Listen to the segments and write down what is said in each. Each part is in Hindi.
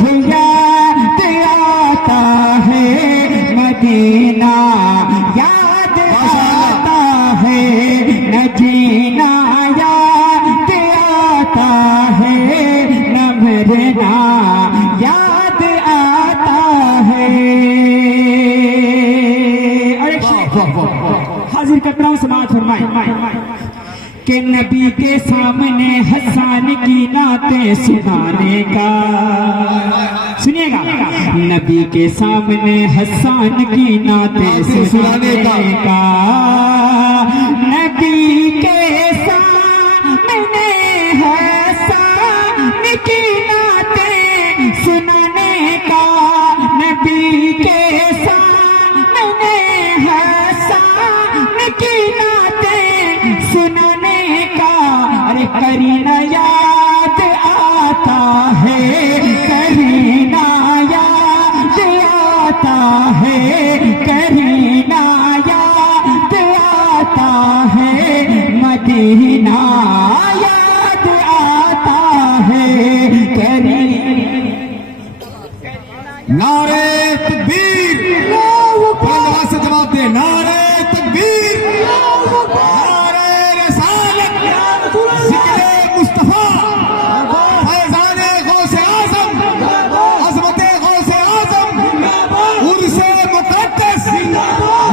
कुछ याद आता है मदीना, याद आता है न जीना, याद आता है न मरना, याद आता है। हाजिर करता हूँ, समाज फरमाए कि नबी के सामने हसन की नाते सुनाने का, सुनिएगा, नबी के सामने हसन की नाते सुनाने का, नबी के सामने हसन की नाते सुनाने का, नबी के सामने हसन की नाते सुनाने का। अरे करीना याद आता है, करीना याद आता है, करीना याद आता है, मदीना याद आता है, करीना। नारे तकबीर, से जवाब दे, नारे तकबीर, नारे रसालत, जिक्रे मुस्तफा, फैज़ाने गौसे आज़म, अज़मते गौसे आज़म, उर्से मुक़द्दस,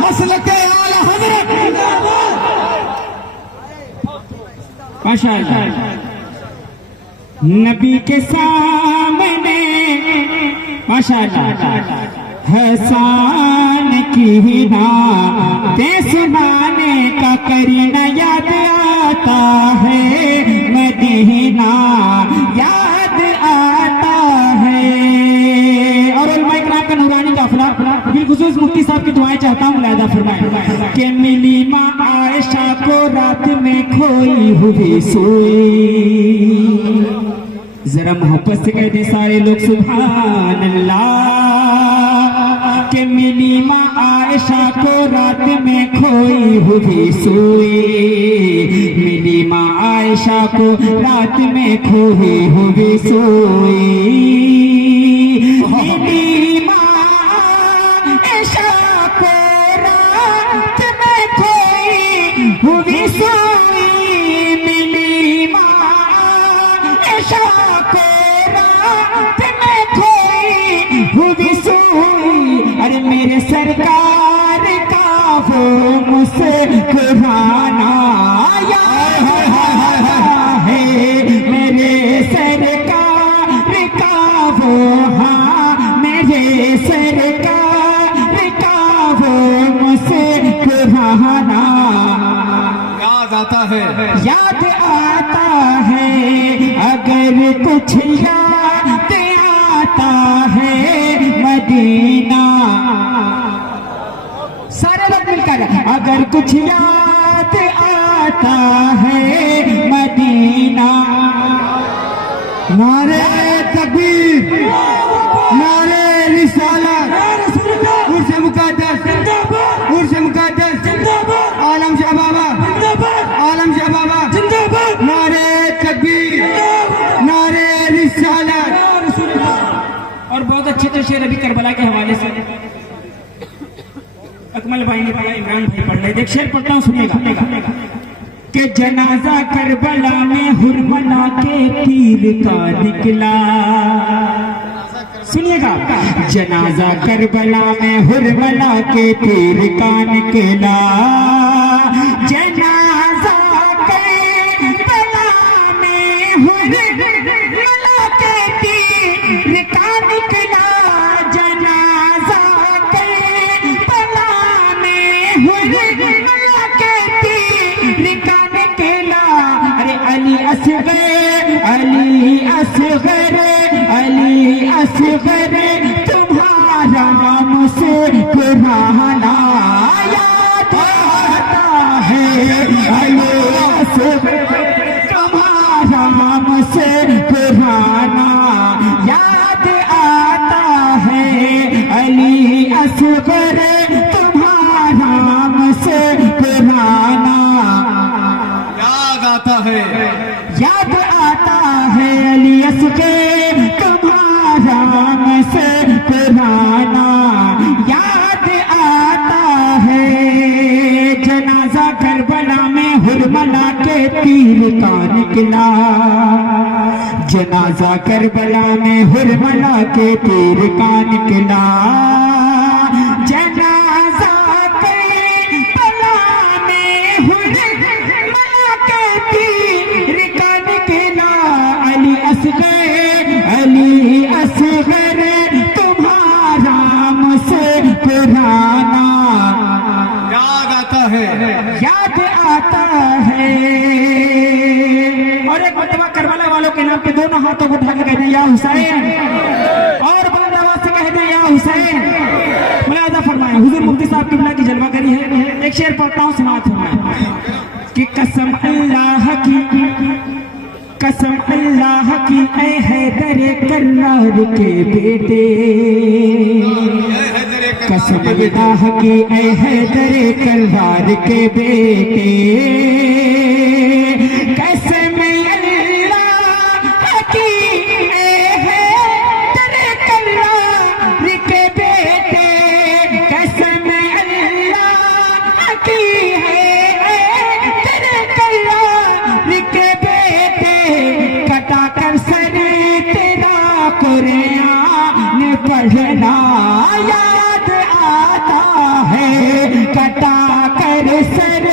मसलके आला हज़रत। माशाअल्लाह, नबी के सामने माशाअल्लाह हसन की नाते सुनाने का, करीना याद आता है मदीना, याद आता है। और उलमा इकराम का नूरानी काफिला बिलखुसूस मुफ्ती साहब की दुआएं चाहता हूँ, मुलाहिजा फरमाएं कि मिली माँ आयशा को रात में खोई हुई सोई, जरा मोहब्बत से कह दे सारे लोग सुभान अल्लाह, कि मिली माँ आयशा को रात में खोई हुई सोई, मिली माँ आयशा को रात में खोई हुई सोई, मिली माँ आयशा को रात में खोई हुई सोई, मिली माँ आयशा को रात में खोई हुई सोई। अरे मेरे सरकार का वो मुस्कुराना याद है, मेरे सरकार का वो, हाँ मेरे सरकार का वो मुस्कुराना याद आता है, याद आता है। अगर कुछ याद आता है मदीना, सारे लोग मिलकर, अगर कुछ याद आता है मदीना, नारे तकबीर, नारे रिसालत, उर्से मुक़द्दस, उर्से मुक़द्दस, आलम शाह बाबा, आलम शाह बाबा, नारे तकबीर, नारे रिसालत। और बहुत अच्छे तो शेर अभी करबला के हवाले से अकमल भाई ने पढ़ा, इमरान भाई पढ़ रहे, एक शेर पढ़ता हूँ, सुनिएगा कि जनाजा करबला में हुरमला के तीर का निकला, सुनिएगा, जनाजा करबला में हुरमला के तीर का निकला, जनाजा करबला में हुरमला के तीर का निकला, जनाजा करबला में हुरमला के तीर का निकला। अरे अली असगर, अली असगर, अली असगर, तुम्हारा मुस्कुराना याद आता है, अली असगर, तुम्हारा मुस्कुराना याद आता है, अली असगर, तुम्हारा मुस्कुराना याद आता है, याद आता है, अली असगर तुम्हारा हुरमला के तीर का निकला, जनाजा करबला में हुरमला के तीर का निकला, जनाजा करबला में हुरमला के तीर का निकला। अली असगर तुम्हारा मुझसे पुराना याद आता है। याद आता है। और एक मरतबा करबला वालों के नाम पे दोनों हाथों को उठा के कहते हैं या हुसैन, और बुलंद आवाज से कहते हैं या हुसैन। मुलाजा फरमाए हुजूर मुफ्ती साहब किबला की जलवा करी है। एक शेर पढ़ता हूँ, समाअत फरमाए कि कसम अल्लाह की ऐ हैदर कर्रार के बेटे, कसम अल्लाह की ऐ हैदर कर्रार के बेटे, कसम अल्लाह की ऐ हैदर कर्रार के बेटे, कसम अल्लाह की है हैदर कर्रार के बेटे, कटा कर सर तेरा कुरान पढ़ना याद आता है, कटा कर सर,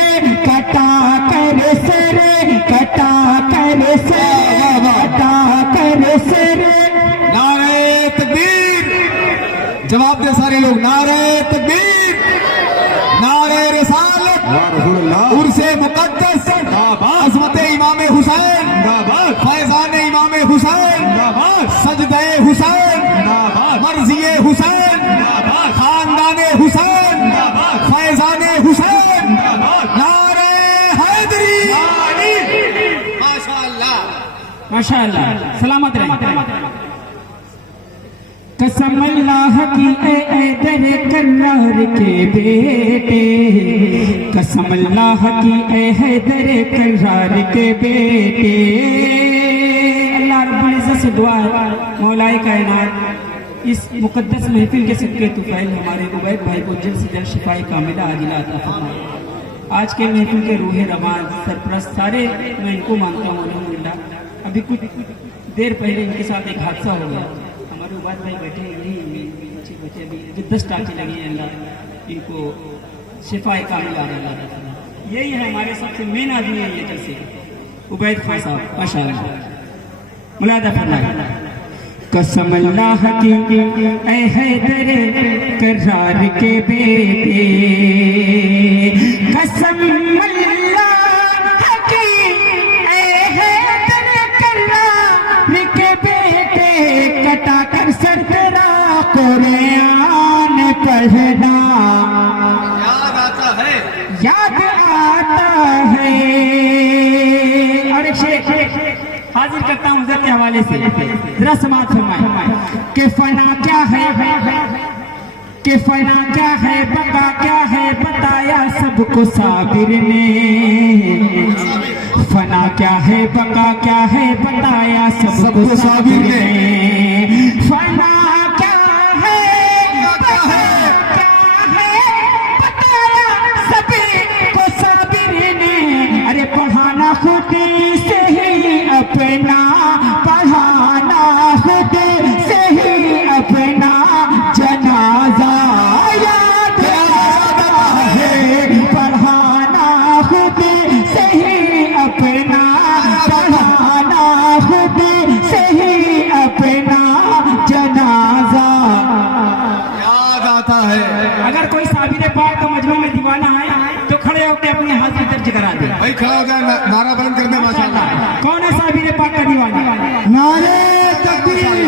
कटा कर सर, कटा कर सर, कटा कर सर। नारे तकबीर, जवाब दे सारे लोग। नारे तकबीर, नारे रिसालत, उर्से मुकद्दस, अज़मत इमाम हुसैन, फैजान इमाम हुसैन, सजदे हुसैन, मर्ज़िए हुसैन, खानदाने हुसैन, फैजाने हुसैन, नारे हैदरी। माशाअल्लाह, माशाअल्लाह, सलामत रहे। कसम अल्लाह की ऐ दर कर्रार के बेटे, कसम अल्लाह की ऐ दर कर्रार के बेटे। अल्लाह रब्बुल इज्जत से दुआ है मौलाए कायनात इस मुकद्दस महफिल के सदके तुफैल हमारे उबैद भाई को जल्द से जल्द शिफाए कामिला आजिला अता फरमाए। आज के महफिल के रूह रवान सरप्रस्त सारे मैं इनको मानता हूँ अल्हम्दुलिल्लाह। अभी कुछ देर पहले इनके साथ एक हादसा हो गया। हमारे उबैद भाई बैठे यही बच्चे बच्चे अभी जो 10 टाँचे लगी हैं, अल्लाह इनको शिफाए कामिला आजिला अता फरमाए। यही है हमारे सबसे मेन आदमी है ये जैसे उबैद खान साहब माशाअल्लाह। मुलादा फरमाए कसम अल्लाह की ऐ हैदर कर्रार के बेटे, कसम अल्लाह की ऐ हैदर कर्रार के बेटे, कटा कर सर तेरा कुरान पढ़ना याद आता है। याद आता है। और एक शेर हाजिर करता हूँ हज़रत के हवाले से, जरा समाअत फरमाए कि फना क्या है, कि फना क्या है, बका क्या है, बताया सबको साबिर ने। फना क्या है, बका क्या है, बताया सबको साबिर ने। फना क्या है, बका क्या है, बताया सबको साबिर ने। अरे पढ़ाना खुद से ही अपना, पढ़ाना खुद से ही अपना, जनाजा याद आता है। पढ़ाना खुद से ही अपना, पढ़ाना खुद से ही अपना, जनाजा याद आता है। अगर कोई साबिर पाक का मजमा में दीवाना है तो खड़े होकर अपनी हाजिरी दर्ज करा दे। भाई खड़ा हो जाए, नारा बुलंद कर दे। माशाअल्लाह। कौन है साबिर पाक का दीवाना? नारे तकबीर,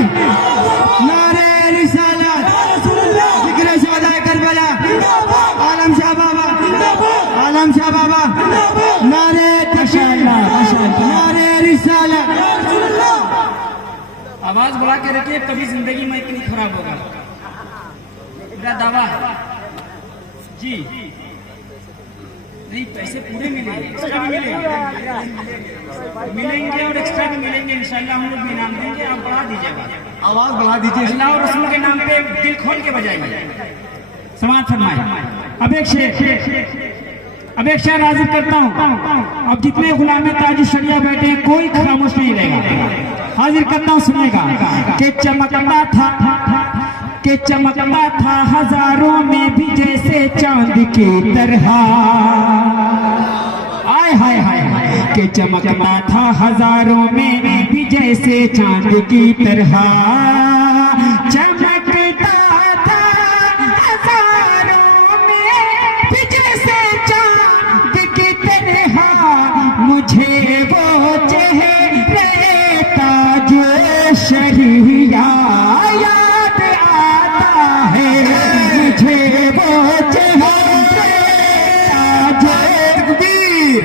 नारे रिसालत, जिक्र शहदाए करबला, आलम शाह बाबा, आलम शाह बाबा, नारे माशाअल्लाह, माशाअल्लाह। नारे रिसालत। आवाज बढ़ा के रखिए, कभी जिंदगी में इतनी खराब होगा। मेरा दावा है जी। नहीं, पैसे पूरे मिलेंगे, एक्स्ट्रा भी मिलेंगे और एक्स्ट्रा भी मिलेंगे इंशाल्लाह। हम लोग भी इनाम देंगे, आप बढ़ा दीजिएगा, आवाज बढ़ा दीजिए। अल्लाह और रसूल के नाम पे दिल खोल के बजाइए। समाअत फरमाए। अब एक शेर अब एक शेर हाजिर करता हूँ। अब जितने गुलाम ताज शरिया बैठे हैं कोई खामोश नहीं रहेगा। हाजिर करता हूँ, सुनेगा। कि चमकता था हजारों में भी जैसे चांद की तरह। आय हाय हाय। कि चमकता था हजारों में भी जैसे चांद की तरह। चमकता था हजारों में भी जैसे चांद की तरह। मुझे वो चेहरे का जो शरिया याद आता है। मुझे वो चेहरे का जो तकबीर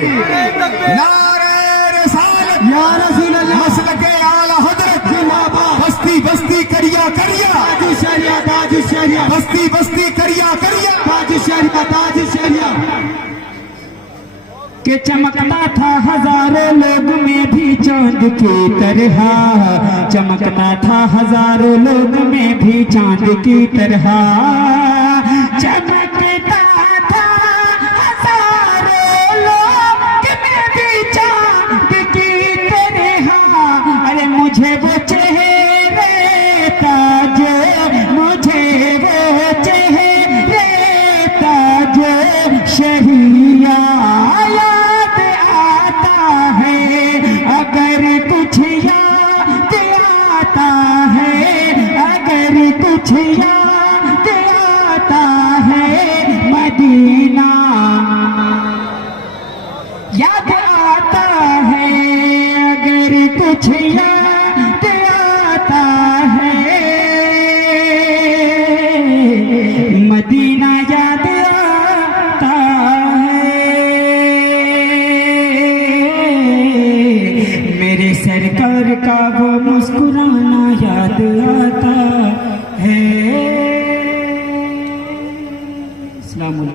नारे रिसालत या रसूल अल्लाह मसलके आला हजरत जिंदाबाद। बस्ती बस्ती करिया करिया ताज शरिया ताज शरिया बस्ती बस्ती करिया करिया। ताज शरिया ताज शरिया। के चमकता था हजारों लोग में भी चांद की तरह। चमकता था हजारों लोग में भी चांद की तरह। चमकता था हजारों लोग में भी चांद की तरह। अरे मुझे वो चेहरे का जो मुझे वो चेहरे का जो शरिया याद आता है। अगर कुछ याद आता है, अगर कुछ याद आता है मदीना याद आता है। अगर कुछ याद आता है मदीना याद आता है। मेरे सरकार का वो मुस्कुराना याद आता है। अस्सलाम वालेकुम।